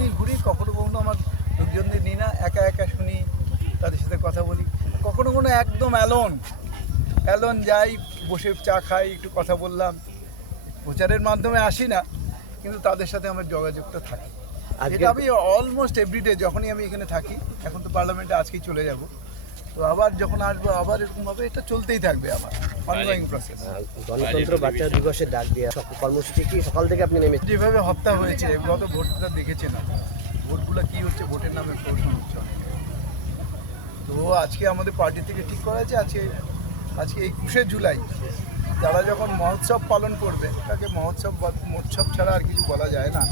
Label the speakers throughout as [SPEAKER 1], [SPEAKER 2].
[SPEAKER 1] নিয়ে ঘুরি কখনো কখনো আমার লোকজনদের নিই না একা একা শুনি তাদের সাথে কথা বলি। কখনো কখনো একদম অ্যালোন অ্যালোন যাই বসে চা খাই একটু কথা বললাম। প্রচারের মাধ্যমে আসি না কিন্তু তাদের সাথে আমার যোগাযোগটা থাকে। এটা আমি অলমোস্ট এভরিডে যখনই আমি এখানে থাকি এখন তো পার্লামেন্টে আজকেই চলে যাব। তো আবার যখন আসব আবার এরকম হবে এটা চলতেই থাকবে আমার অনগোয়িং প্রসেস
[SPEAKER 2] গণতন্ত্র বার্তা দিবসের ডাক দেওয়া কর্মসূচি কি সকাল থেকে আপনি নেমে
[SPEAKER 1] যেভাবে হত্যা হয়েছে গত ভোটটা দেখেছেন না ভোটগুলো কি হচ্ছে ভোটের নামে প্রশ্ন হচ্ছে তো আজকে আমাদের পার্টি থেকে ঠিক করা আছে আজকে আজকে একুশে জুলাই তারা যখন মহোৎসব পালন করবে তাকে মহোৎসব বা মহোৎসব ছাড়া আর কিছু বলা যায় না।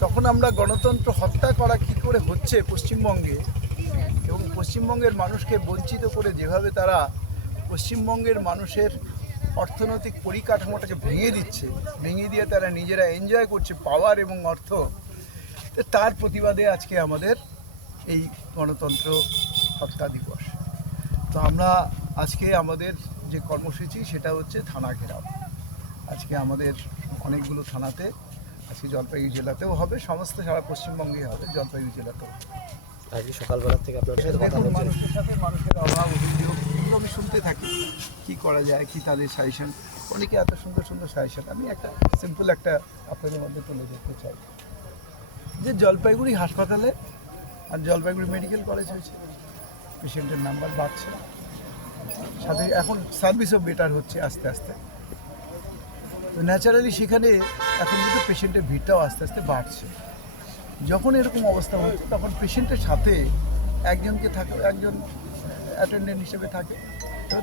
[SPEAKER 1] তখন আমরা গণতন্ত্র হত্যা করা কী করে হচ্ছে পশ্চিমবঙ্গে এবং পশ্চিমবঙ্গের মানুষকে বঞ্চিত করে যেভাবে তারা পশ্চিমবঙ্গের মানুষের অর্থনৈতিক পরিকাঠামোটাকে ভেঙে দিচ্ছে, ভেঙে দিয়ে তারা নিজেরা এনজয় করছে পাওয়ার এবং অর্থ, তো তার প্রতিবাদে আজকে আমাদের এই গণতন্ত্র হত্যা দিবস। তো আমরা আজকে আমাদের যে কর্মসূচি সেটা হচ্ছে থানা ঘেরাও। আজকে আমাদের অনেকগুলো থানাতে, আজকে জলপাইগুড়ি জেলাতেও হবে, সমস্ত সারা পশ্চিমবঙ্গেই হবে, জলপাইগুড়ি জেলাতেও
[SPEAKER 2] আজকে সকালবেলা থেকে আপনার সাথে কথা বলছেন
[SPEAKER 1] মানুষের মানুষের অভাব অভিযোগ এগুলো আমি শুনতে থাকি। কি করা যায় কি তাদের সাজেশন অনেকে এত সুন্দর সুন্দর সাজেশন আমি একটা সিম্পল একটা আপনাদের মধ্যে তুলে ধরতে চাই। যে জলপাইগুড়ি হাসপাতালে আর জলপাইগুড়ি মেডিকেল কলেজ হয়েছে পেশেন্টের নাম্বার বাড়ছে। সাথে এখন সার্ভিসও বেটার হচ্ছে আস্তে আস্তে। তো ন্যাচারালি সেখানে এখন কিন্তু পেশেন্টের ভিড়টাও আস্তে আস্তে বাড়ছে। যখন এরকম অবস্থা হচ্ছে, তখন পেশেন্টের সাথে একজনকে থাকে, একজন অ্যাটেন্ডেন্ট হিসেবে থাকে।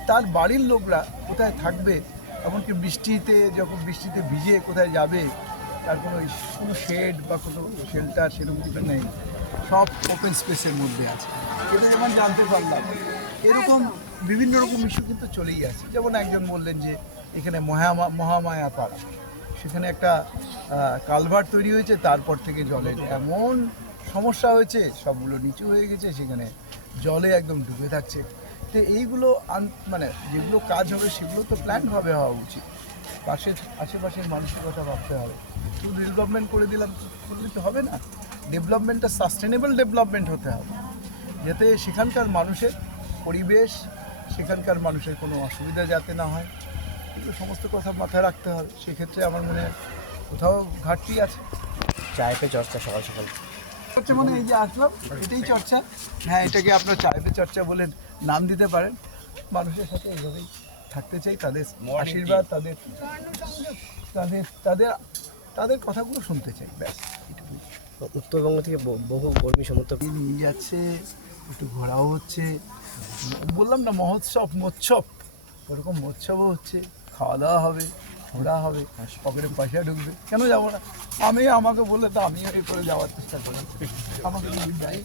[SPEAKER 1] তার বাড়ির লোকরা কোথায় থাকবে, এমনকি বৃষ্টিতে, যখন বৃষ্টিতে ভিজে কোথায় যাবে, তার কোনো কোনো শেড বা কোনো শেল্টার সেরকম কিছু নেই। সব ওপেন স্পেসের মধ্যে আছে। এটা যেমন জানতে পারলাম। এরকম বিভিন্ন রকম ইস্যু কিন্তু চলেই আছে যেমন একজন বললেন যে, এখানে মহামা, মহামায়া পাড়া। সেখানে একটা কালভার্ট তৈরি হয়েছে, তারপর থেকে জলের এমন সমস্যা হয়েছে, সবগুলো নিচু হয়ে গেছে, সেখানে জলে একদম ডুবে থাকছে। তো এইগুলো মানে যেগুলো কাজ হবে, সেগুলো তো প্ল্যানভাবে হওয়া উচিত। পাশের আশেপাশের মানুষের কথা ভাবতে হবে। শুধু ডেভেলপমেন্ট করে দিলাম, করলে তো হবে না। ডেভেলপমেন্টটা সাস্টেনেবল ডেভেলপমেন্ট হতে হবে। যাতে সেখানকার মানুষের পরিবেশ, সেখানকার মানুষের কোনো অসুবিধা যাতে না হয়। সমস্ত কথা মাথায় রাখতে হবে। সেক্ষেত্রে আমার মনে হয় কোথাও ঘাটতি আছে।
[SPEAKER 2] চায় পে চর্চা সকাল সকাল।
[SPEAKER 1] চর্চা মানে এই যে আসলাম এটাই চর্চা। হ্যাঁ এটাকে আপনার চাইবে চর্চা বলে নাম দিতে পারেন। মানুষের সাথে এইভাবেই থাকতে চাই তাদের আশীর্বাদ তাদের তাদের তাদের তাদের কথাগুলো শুনতে চাই ব্যাস এটুকুই।
[SPEAKER 2] উত্তরবঙ্গ থেকে বহু কর্মী সমর্থক
[SPEAKER 1] নিয়ে যাচ্ছে একটু ঘোরাও হচ্ছে। বললাম না মহোৎসব মোৎসব ওরকম মোৎসবও হচ্ছে। খাওয়া দাওয়া হবে, ঘোরা হবে, পকেটে পয়সা ঢুকবে, কেন যাব না? আমি আমাকে বলে তো আমিও করে যাওয়ার চেষ্টা করি আমাকে যদি দেয়